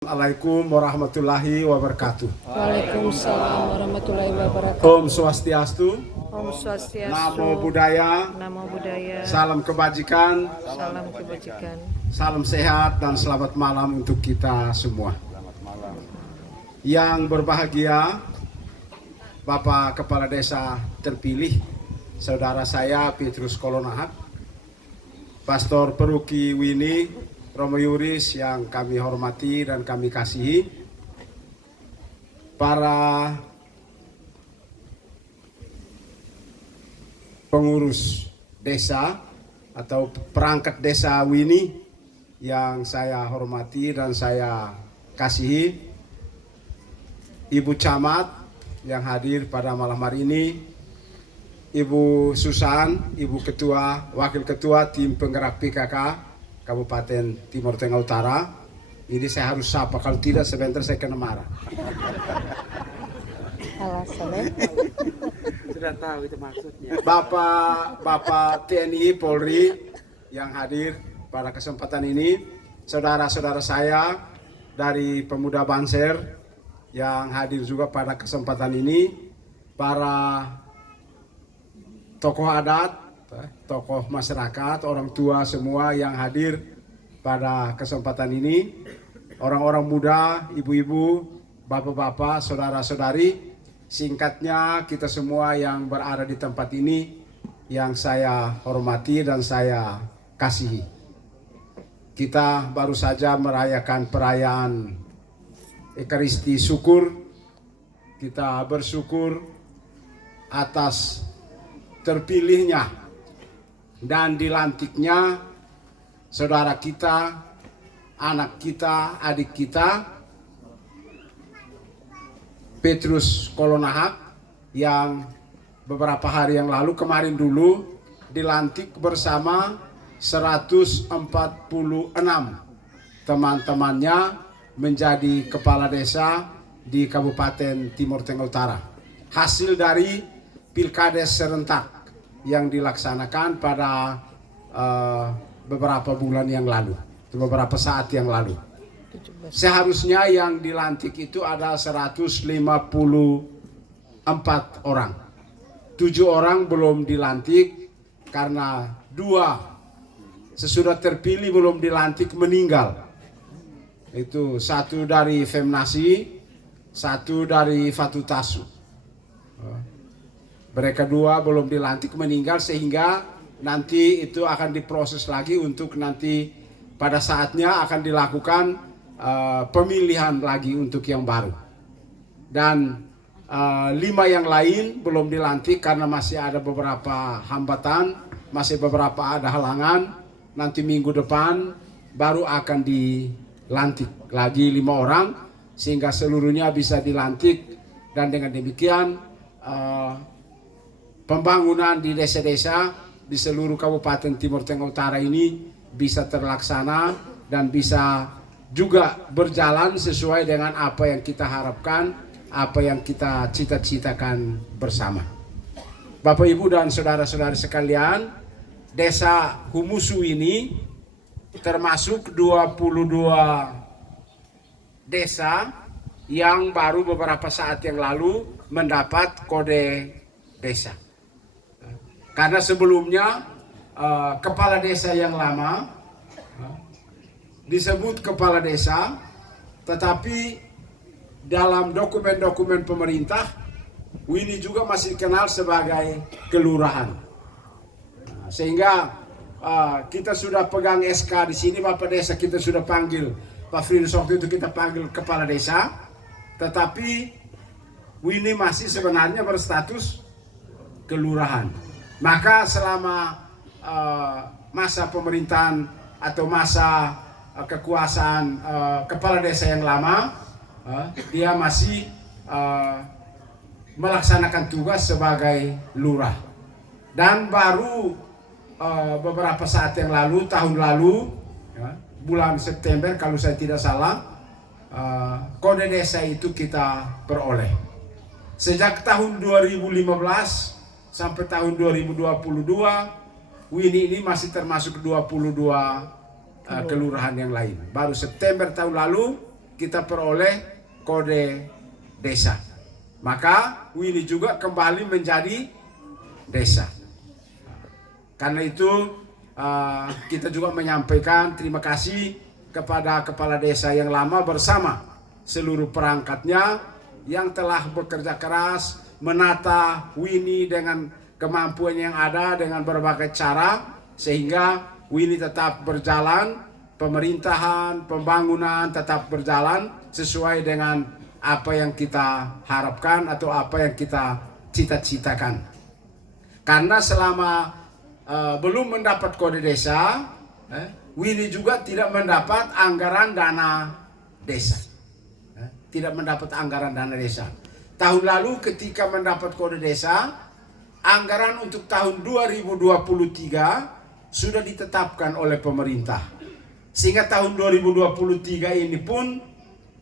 Assalamualaikum warahmatullahi wabarakatuh. Waalaikumsalam warahmatullahi wabarakatuh. Om Swastiastu. Om Swastiastu. Namo Buddhaya. Namo Buddhaya. Salam kebajikan. Salam kebajikan. Salam sehat dan selamat malam untuk kita semua. Yang berbahagia, Bapak Kepala Desa terpilih, saudara saya Petrus Kolonahat, Pastor Peruki Wini Romo Yuris yang kami hormati dan kami kasihi, para pengurus desa atau perangkat desa Wini yang saya hormati dan saya kasihi, Ibu Camat yang hadir pada malam hari ini, Ibu Susan, Ibu Ketua, Wakil Ketua Tim Penggerak PKK Kabupaten Timur Tengah Utara. Ini saya harus sapa, kalau tidak sebentar saya kena marah. Alasannya? Sudah tahu itu maksudnya. Bapak TNI Polri yang hadir pada kesempatan ini, saudara-saudara saya dari Pemuda Banser yang hadir juga pada kesempatan ini, para tokoh adat, tokoh masyarakat, orang tua semua yang hadir pada kesempatan ini, orang-orang muda, ibu-ibu, bapak-bapak, saudara-saudari, singkatnya kita semua yang berada di tempat ini yang saya hormati dan saya kasihi. Kita baru saja merayakan perayaan Ekaristi syukur. Kita bersyukur atas terpilihnya dan dilantiknya saudara kita, anak kita, adik kita, Petrus Kolonahat, yang beberapa hari yang lalu, kemarin dulu, dilantik bersama 146 teman-temannya menjadi kepala desa di Kabupaten Timur Tengah Utara. Hasil dari Pilkades serentak yang dilaksanakan pada beberapa bulan yang lalu, beberapa saat yang lalu. Seharusnya yang dilantik itu ada 154 orang. 7 orang belum dilantik karena 2 sesudah terpilih belum dilantik meninggal. Itu 1 dari Femnasi, 1 dari Fatutasu. Mereka 2 belum dilantik meninggal, sehingga nanti itu akan diproses lagi untuk nanti pada saatnya akan dilakukan pemilihan lagi untuk yang baru. Dan 5 yang lain belum dilantik karena masih ada beberapa hambatan, masih beberapa ada halangan. Nanti minggu depan baru akan dilantik lagi 5 orang sehingga seluruhnya bisa dilantik, dan dengan demikian pembangunan di desa-desa di seluruh Kabupaten Timur Tengah Utara ini bisa terlaksana dan bisa juga berjalan sesuai dengan apa yang kita harapkan, apa yang kita cita-citakan bersama. Bapak, Ibu, dan saudara-saudari sekalian, Desa Humusu ini termasuk 22 desa yang baru beberapa saat yang lalu mendapat kode desa. Karena sebelumnya kepala desa yang lama disebut kepala desa, tetapi dalam dokumen-dokumen pemerintah Wini juga masih dikenal sebagai kelurahan. Sehingga kita sudah pegang SK di sini, Bapak Desa kita sudah panggil, Pak Fridus waktu itu kita panggil kepala desa, tetapi Wini masih sebenarnya berstatus kelurahan. Maka selama masa pemerintahan atau masa kekuasaan kepala desa yang lama, dia masih melaksanakan tugas sebagai lurah. Dan baru beberapa saat yang lalu, tahun lalu, bulan September kalau saya tidak salah, kode desa itu kita peroleh. Sejak tahun 2015 sampai tahun 2022, Wini ini masih termasuk 22 kelurahan yang lain. Baru September tahun lalu kita peroleh kode desa. Maka Willy juga kembali menjadi desa. Karena itu kita juga menyampaikan terima kasih kepada kepala desa yang lama bersama seluruh perangkatnya yang telah bekerja keras menata Winnie dengan kemampuan yang ada dengan berbagai cara sehingga Winnie tetap berjalan, pemerintahan, pembangunan tetap berjalan sesuai dengan apa yang kita harapkan atau apa yang kita cita-citakan. Karena selama belum mendapat kode desa, Winnie juga tidak mendapat anggaran dana desa. Tidak mendapat anggaran dana desa. Tahun lalu ketika mendapat kode desa, anggaran untuk tahun 2023 sudah ditetapkan oleh pemerintah. Sehingga tahun 2023 ini pun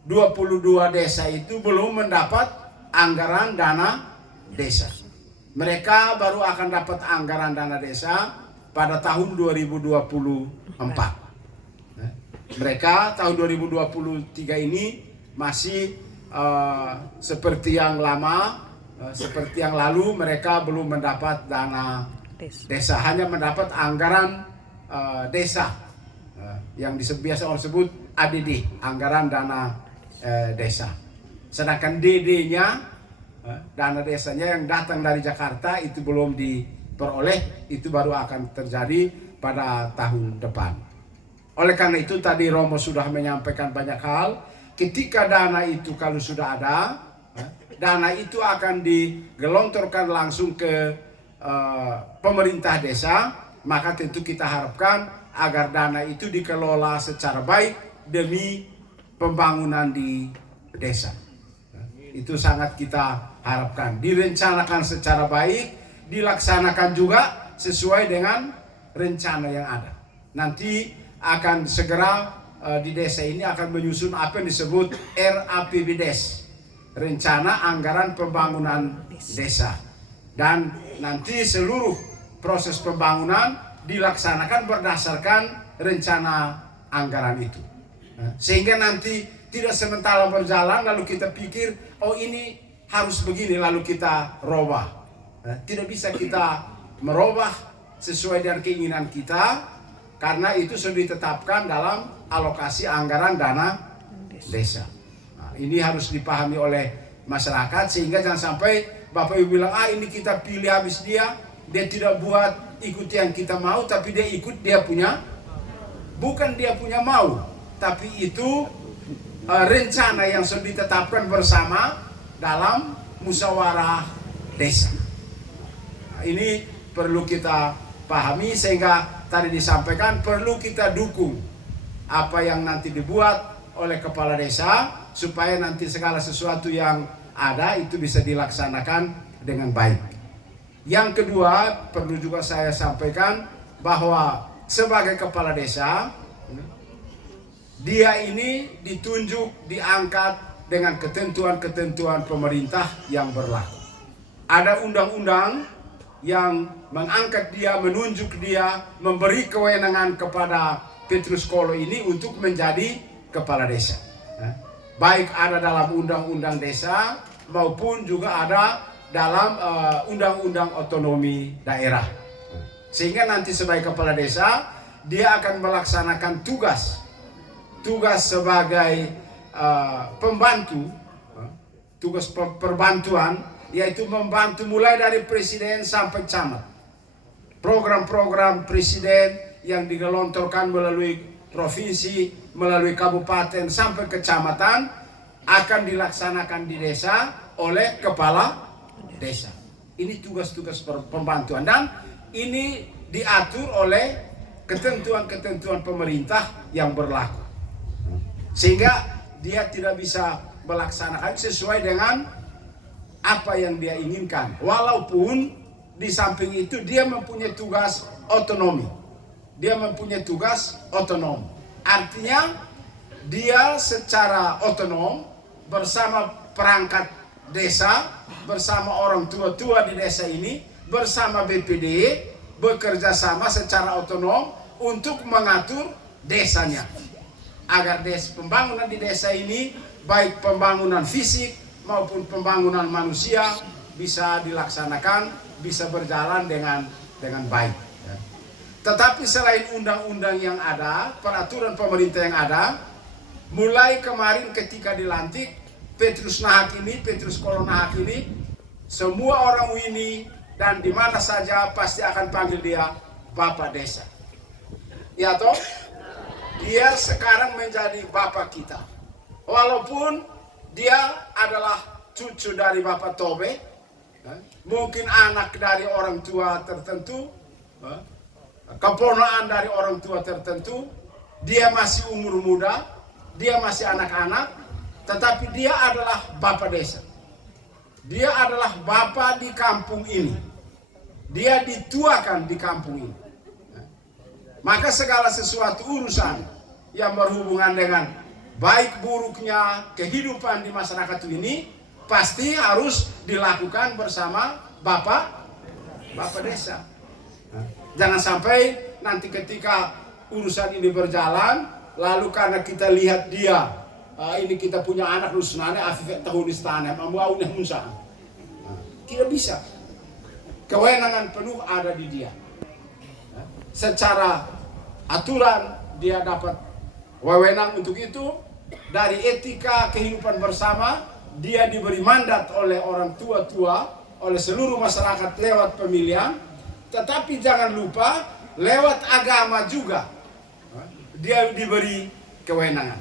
22 desa itu belum mendapat anggaran dana desa. Mereka baru akan dapat anggaran dana desa pada tahun 2024. Mereka tahun 2023 ini masih seperti yang lama, seperti yang lalu mereka belum mendapat dana desa, hanya mendapat anggaran desa yang biasa orang sebut ADD, anggaran dana desa. Sedangkan DD-nya dana desanya yang datang dari Jakarta itu belum diperoleh, itu baru akan terjadi pada tahun depan. Oleh karena itu tadi Romo sudah menyampaikan banyak hal. Ketika dana itu kalau sudah ada, dana itu akan digelontorkan langsung ke pemerintah desa, maka tentu kita harapkan agar dana itu dikelola secara baik demi pembangunan di desa. Itu sangat kita harapkan. Direncanakan secara baik, dilaksanakan juga sesuai dengan rencana yang ada. Nanti akan segera di desa ini akan menyusun apa yang disebut RAPBDes, Rencana Anggaran Pembangunan Desa. Dan nanti seluruh proses pembangunan dilaksanakan berdasarkan rencana anggaran itu. Sehingga nanti tidak sementara berjalan lalu kita pikir, oh ini harus begini lalu kita robah. Tidak bisa kita merubah sesuai dengan keinginan kita, karena itu sudah ditetapkan dalam alokasi anggaran dana desa. Nah, ini harus dipahami oleh masyarakat sehingga jangan sampai Bapak Ibu bilang, ini kita pilih habis dia tidak buat ikut yang kita mau, tapi dia ikut dia punya, bukan dia punya mau, tapi itu rencana yang sudah ditetapkan bersama dalam musyawarah desa. Nah, ini perlu kita pahami sehingga tadi disampaikan perlu kita dukung apa yang nanti dibuat oleh kepala desa supaya nanti segala sesuatu yang ada itu bisa dilaksanakan dengan baik. Yang kedua perlu juga saya sampaikan bahwa sebagai kepala desa dia ini ditunjuk, diangkat dengan ketentuan-ketentuan pemerintah yang berlaku. Ada undang-undang yang mengangkat dia, menunjuk dia, memberi kewenangan kepada Petrus Kolo ini untuk menjadi kepala desa. Baik ada dalam undang-undang desa maupun juga ada dalam undang-undang otonomi daerah. Sehingga nanti sebagai kepala desa dia akan melaksanakan tugas sebagai pembantu, tugas perbantuan, yaitu membantu mulai dari presiden sampai camat. Program-program presiden yang digelontorkan melalui provinsi, melalui kabupaten sampai kecamatan akan dilaksanakan di desa oleh kepala desa. Ini tugas-tugas pembantuan dan ini diatur oleh ketentuan-ketentuan pemerintah yang berlaku. Sehingga dia tidak bisa melaksanakan sesuai dengan apa yang dia inginkan. Walaupun di samping itu dia mempunyai tugas otonomi. Dia mempunyai tugas otonom. Artinya dia secara otonom bersama perangkat desa, bersama orang tua-tua di desa ini, bersama BPD, bekerja sama secara otonom untuk mengatur desanya. agar pembangunan di desa ini, baik pembangunan fisik maupun pembangunan manusia, bisa dilaksanakan, bisa berjalan dengan baik. Ya. Tetapi selain undang-undang yang ada, peraturan pemerintah yang ada, mulai kemarin ketika dilantik Petrus Kolo Nahak ini, semua orang Wini dan di mana saja pasti akan panggil dia Bapak Desa. Ya toh? Dia sekarang menjadi bapak kita. Walaupun dia adalah cucu dari Bapak Tobe, mungkin anak dari orang tua tertentu, keponakan dari orang tua tertentu, dia masih umur muda, dia masih anak-anak, tetapi dia adalah bapak desa. Dia adalah bapak di kampung ini. Dia dituakan di kampung ini. Maka segala sesuatu urusan yang berhubungan dengan baik buruknya kehidupan di masyarakat ini pasti harus dilakukan bersama bapak desa. Jangan sampai nanti ketika urusan ini berjalan, lalu karena kita lihat dia, ini kita punya anak rusnane afifet tahun istana, mau munsa. Tidak bisa. Kewenangan penuh ada di dia. Secara aturan dia dapat wewenang untuk itu. Dari etika kehidupan bersama, dia diberi mandat oleh orang tua-tua, oleh seluruh masyarakat lewat pemilihan. Tetapi jangan lupa lewat agama juga dia diberi kewenangan.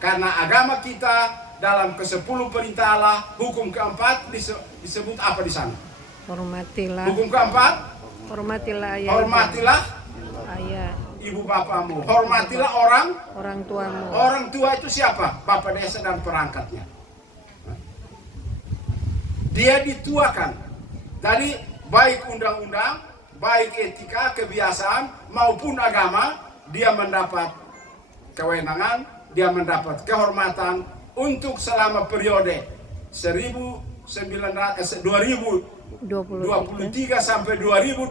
Karena agama kita dalam ke-10 perintah Allah, hukum keempat disebut apa di sana? Hormatilah. Hukum keempat, Hormatilah ayah. hormatilah Ayah. ibu bapamu. Hormatilah Orang tuamu. orang tua itu siapa? Bapak desa dan perangkatnya. Dia dituakan. Jadi baik undang-undang, baik etika, kebiasaan maupun agama, dia mendapat kewenangan, dia mendapat kehormatan untuk selama periode 2023 sampai 2029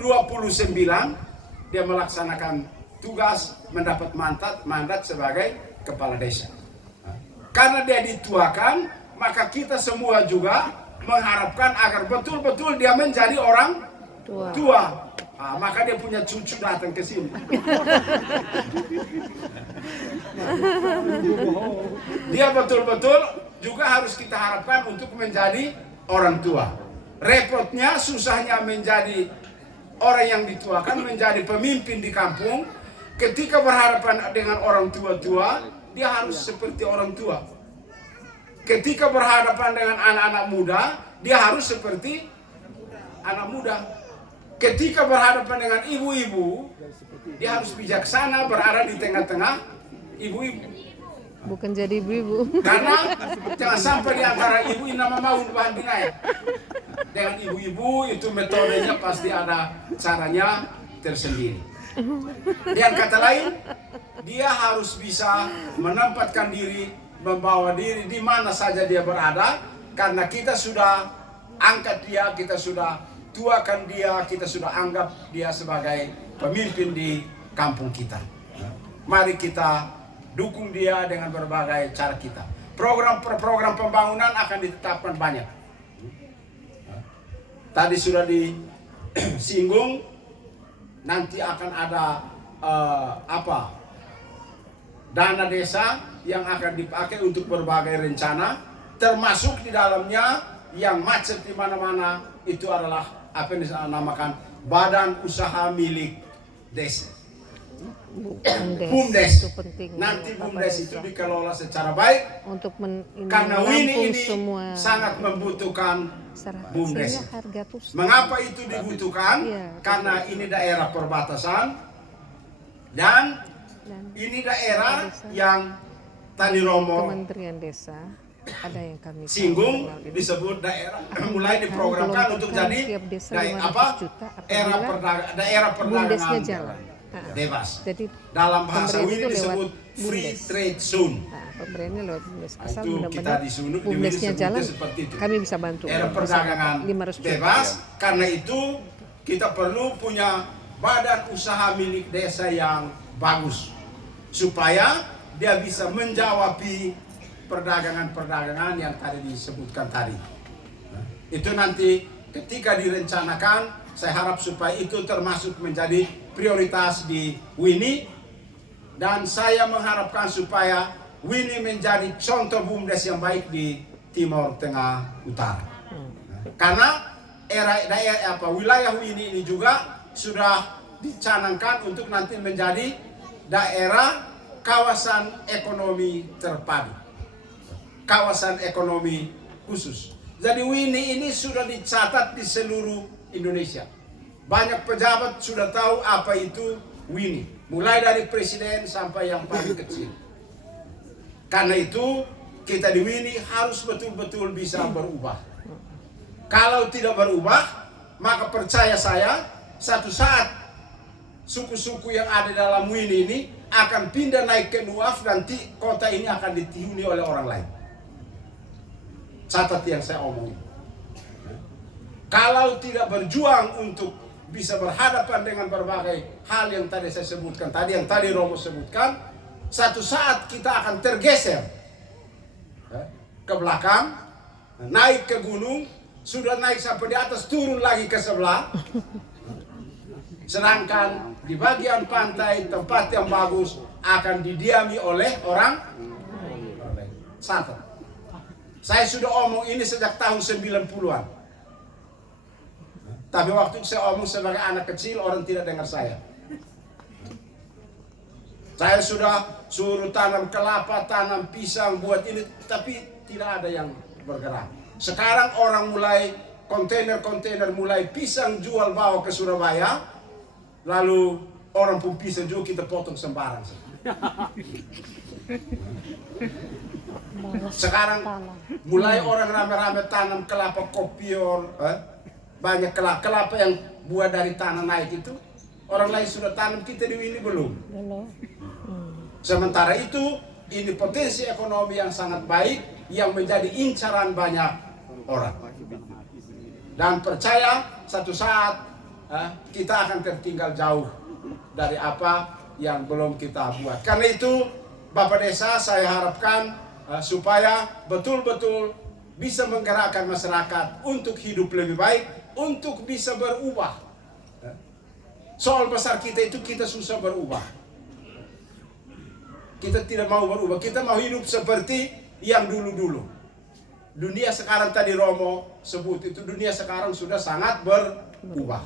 dia melaksanakan tugas, mendapat mandat sebagai kepala desa. Karena dia dituakan, maka kita semua juga mengharapkan agar betul-betul dia menjadi orang tua. Maka dia punya cucu datang ke sini. Dia betul-betul juga harus kita harapkan untuk menjadi orang tua. Repotnya, susahnya menjadi orang yang dituakan, menjadi pemimpin di kampung. Ketika berhadapan dengan orang tua-tua, dia harus seperti orang tua. Ketika berhadapan dengan anak-anak muda, dia harus seperti anak muda. Ketika berhadapan dengan ibu-ibu, dia harus bijaksana berada di tengah-tengah ibu-ibu. Bukan jadi ibu-ibu. Karena jangan sampai di antara ibu ini nama mau bahan binaya. Dengan ibu-ibu itu metodenya pasti ada caranya tersendiri. Dengan kata lain, dia harus bisa menempatkan diri, membawa diri di mana saja dia berada. Karena kita sudah angkat dia, kita sudah tuakan dia, kita sudah anggap dia sebagai pemimpin di kampung kita. Mari kita dukung dia dengan berbagai cara kita. Program pembangunan akan ditetapkan banyak. Tadi sudah disinggung, nanti akan ada dana desa yang akan dipakai untuk berbagai rencana, termasuk di dalamnya yang macet di mana-mana itu adalah apa yang dinamakan badan usaha milik desa. BUMDes. Itu penting. Nanti Bapak BUMDes Desa. itu dikelola secara baik Untuk karena Wini ini semua sangat membutuhkan BUMDes. sehingga harga tuh Mengapa itu dibutuhkan? Iya, Karena ini daerah perbatasan dan dan ini daerah yang Tani Romo Kementerian Desa ada yang kami tahu singgung kenal ini. disebut daerah mulai diprogramkan untuk gelontorkan jadi tiap desa 500 juta daerah BUMDesnya perdagangan jalan. bebas. Jadi Dalam bahasa pemberian Wini itu lewat disebut free BUMDes. trade zone. Pemberiannya lewat BUMDes. Asal Itu kita benar-benar di Sunu BUMDesnya disebutnya jalan, seperti itu. kami bisa bantu. Era Bisa perdagangan 500 juta. bebas. Karena itu kita perlu punya badan usaha milik desa yang bagus supaya dia bisa menjawab perdagangan-perdagangan yang tadi disebutkan tadi. Itu nanti ketika direncanakan, saya harap supaya itu termasuk menjadi prioritas di WINI, dan saya mengharapkan supaya WINI menjadi contoh BUMDes yang baik di Timur Tengah Utara. Karena wilayah WINI ini juga sudah dicanangkan untuk nanti menjadi daerah kawasan ekonomi terpadu, kawasan ekonomi khusus. Jadi WINI ini sudah dicatat di seluruh Indonesia. Banyak pejabat sudah tahu apa itu WINI, mulai dari presiden sampai yang paling kecil. Karena itu kita di WINI harus betul-betul bisa berubah. Kalau tidak berubah, maka percaya saya, satu saat suku-suku yang ada dalam WINI ini akan pindah naik ke Nuaf, dan kota ini akan ditihuni oleh orang lain. Catat yang saya omongin. Kalau tidak berjuang untuk bisa berhadapan dengan berbagai hal yang tadi saya sebutkan, yang tadi Romo sebutkan, satu saat kita akan tergeser ke belakang, naik ke gunung, sudah naik sampai di atas, turun lagi ke sebelah. Sedangkan di bagian pantai, tempat yang bagus akan didiami oleh orang. Satu. Saya sudah omong ini sejak tahun 90-an. Tapi waktu itu saya omong sebagai anak kecil, orang tidak dengar saya. Saya sudah suruh tanam kelapa, tanam pisang, buat ini, tapi tidak ada yang bergerak. Sekarang orang mulai kontainer mulai pisang jual bawa ke Surabaya, lalu orang pun pisang juga kita potong sembarang. Sekarang mulai orang rame-rame tanam kelapa kopior, banyak kelapa yang buah dari tanah naik itu. Orang lain sudah tanam, kita di WINI belum. Sementara itu, ini potensi ekonomi yang sangat baik yang menjadi incaran banyak orang. Dan percaya satu saat kita akan tertinggal jauh dari apa yang belum kita buat. Karena itu Bapak Desa, saya harapkan supaya betul-betul bisa menggerakkan masyarakat untuk hidup lebih baik, untuk bisa berubah. Soal besar kita itu, kita susah berubah. Kita tidak mau berubah, kita mau hidup seperti yang dulu-dulu. Dunia sekarang tadi Romo sebut itu, dunia sekarang sudah sangat berubah.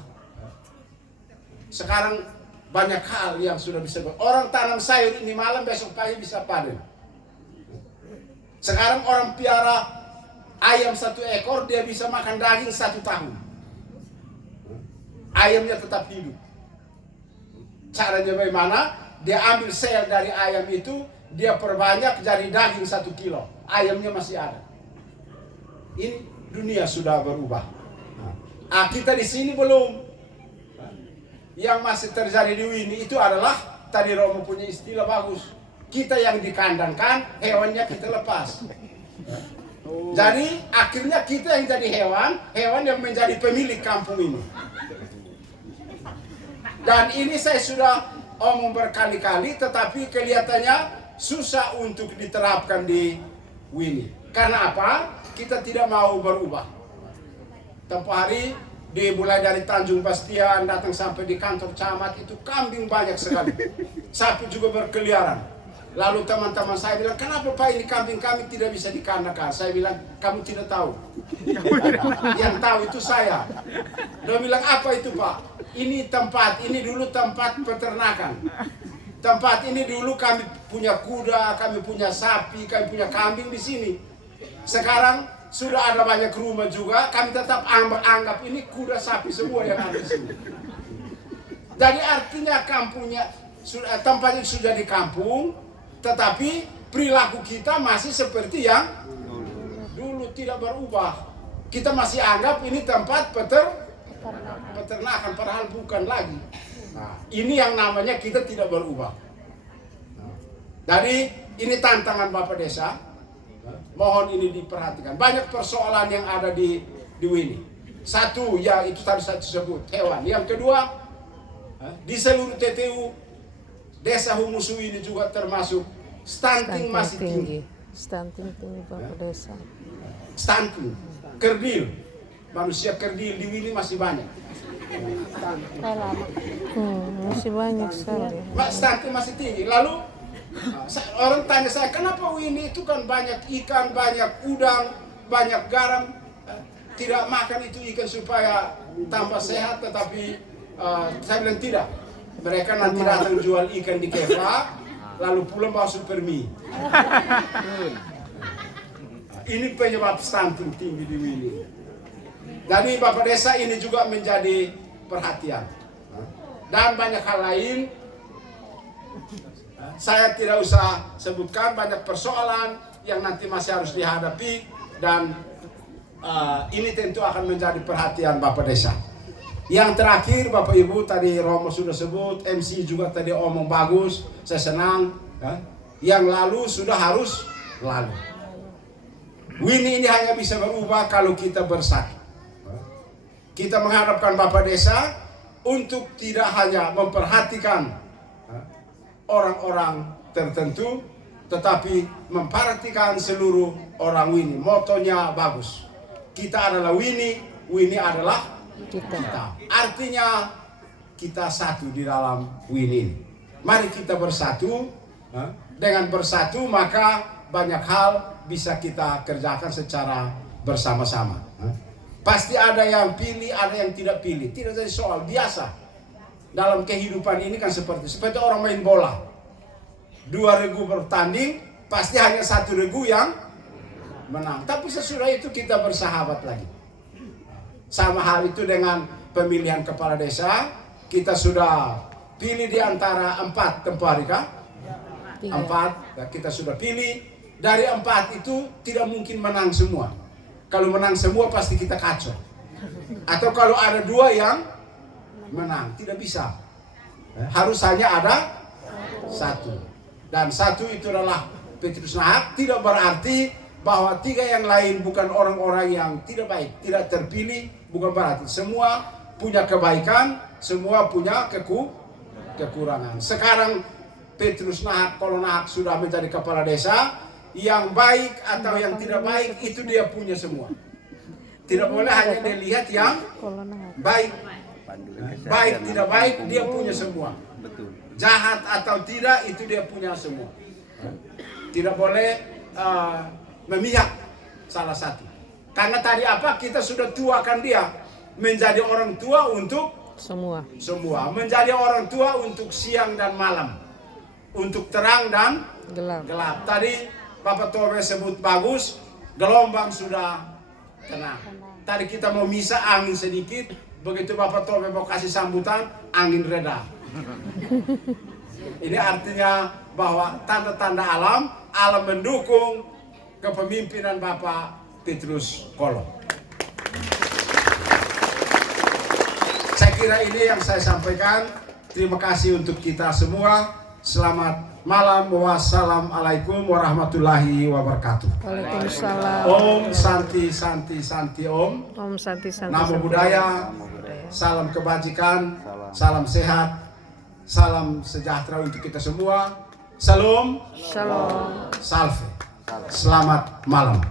Sekarang banyak hal yang sudah bisa orang tanam sayur ini malam, besok pagi bisa panen. Sekarang orang piara ayam 1 ekor, dia bisa makan daging 1 tahun. Ayamnya tetap hidup. Caranya bagaimana? Dia ambil sel dari ayam itu, dia perbanyak jadi daging 1 kilo. Ayamnya masih ada. Ini dunia sudah berubah. Kita di sini belum. Yang masih terjadi di WINI itu adalah, tadi Romo punya istilah bagus, kita yang dikandangkan, hewannya kita lepas. Jadi akhirnya kita yang jadi hewan yang menjadi pemilik kampung ini. Dan ini saya sudah omong berkali-kali, tetapi kelihatannya susah untuk diterapkan di WINI. Karena apa? Kita tidak mau berubah. Tempoh hari dimulai dari Tanjung Bastian datang sampai di kantor camat itu kambing banyak sekali. Sapi juga berkeliaran. Lalu teman-teman saya bilang, kenapa Pak ini kambing kami tidak bisa dikandangkan? Saya bilang, kamu tidak tahu. Yang tahu itu saya. Dia bilang, apa itu Pak? Ini tempat, ini dulu tempat peternakan. Tempat ini dulu kami punya kuda, kami punya sapi, kami punya kambing di sini. Sekarang sudah ada banyak rumah juga, kami tetap anggap ini kuda sapi semua yang ada di sini. Jadi artinya kampungnya, tempatnya sudah di kampung, tetapi perilaku kita masih seperti yang dulu, tidak berubah. Kita masih anggap ini tempat peternakan, padahal bukan lagi. Nah, ini yang namanya kita tidak berubah. Jadi ini tantangan Bapak Desa. Mohon ini diperhatikan. Banyak persoalan yang ada di WINI. Satu, ya itu tadi saya sebut, hewan. Yang kedua, di seluruh TTU, Desa Humusu ini juga termasuk Stunting masih tinggi. Stunting tinggi Bapak Desa. Stunting, kerdil. Manusia kerdil di Wini masih banyak. Masih banyak sekali. Stunting masih tinggi. Lalu orang tanya saya, kenapa Wini itu kan banyak ikan, banyak udang, banyak garam. Tidak makan itu ikan supaya tambah sehat, tetapi saya bilang tidak. Mereka nanti datang jual ikan di Keva, lalu pulang bawa super mie. Ini penyebab stunting tinggi di Wini. Jadi Bapak Desa ini juga menjadi perhatian. Dan banyak hal lain, saya tidak usah sebutkan, banyak persoalan yang nanti masih harus dihadapi. Dan ini tentu akan menjadi perhatian Bapak Desa. Yang terakhir Bapak Ibu, tadi Romo sudah sebut, MC juga tadi omong bagus, saya senang. Yang lalu sudah harus lalu. Wini ini hanya bisa berubah kalau kita bersatu. Kita mengharapkan Bapak Desa untuk tidak hanya memperhatikan orang-orang tertentu, tetapi memperhatikan seluruh orang Wini. Motonya bagus. Kita adalah Wini, Wini adalah kita. Artinya kita satu di dalam Wini ini. Mari kita bersatu. Dengan bersatu maka banyak hal bisa kita kerjakan secara bersama-sama. Pasti ada yang pilih, ada yang tidak pilih. Tidak jadi soal, biasa. Dalam kehidupan ini kan seperti orang main bola. 2 regu bertanding, pasti hanya 1 regu yang menang. Tapi sesudah itu kita bersahabat lagi. Sama hal itu dengan pemilihan kepala desa. Kita sudah pilih di antara 4 tempoh hari kah? 4, kita sudah pilih. Dari 4 itu tidak mungkin menang semua. Kalau menang semua pasti kita kacau. Atau kalau ada 2 yang menang, tidak bisa. Harus hanya ada 1. Dan 1 itu adalah Petrus Nahak. Tidak berarti bahwa 3 yang lain bukan orang-orang yang tidak baik, tidak terpilih, bukan berarti. Semua punya kebaikan, semua punya kekurangan. Sekarang Petrus Nahak, kalau Nahak sudah menjadi kepala desa, yang baik atau yang tidak baik itu dia punya semua. Tidak boleh hanya dilihat yang baik. Baik tidak baik dia punya semua. Jahat atau tidak itu dia punya semua. Tidak boleh memihak salah satu. Karena tadi apa? Kita sudah tuakan dia menjadi orang tua untuk semua. Menjadi orang tua untuk siang dan malam. Untuk terang dan gelap. Tadi Bapak Tobe sebut bagus, gelombang sudah tenang. Tadi kita mau misa angin sedikit, begitu Bapak Tobe mau kasih sambutan, angin reda. Ini artinya bahwa tanda-tanda alam mendukung kepemimpinan Bapak Petrus Kolo. Saya kira ini yang saya sampaikan. Terima kasih untuk kita semua. Selamat malam. Wassalamualaikum warahmatullahi wabarakatuh. Waalaikumsalam. Om Santi Santi Santi Om. Om Santi Santi. Namo Buddhaya. Salam kebajikan. Salam sehat. Salam sejahtera untuk kita semua. Salam. Shalom. Salve. Selamat malam.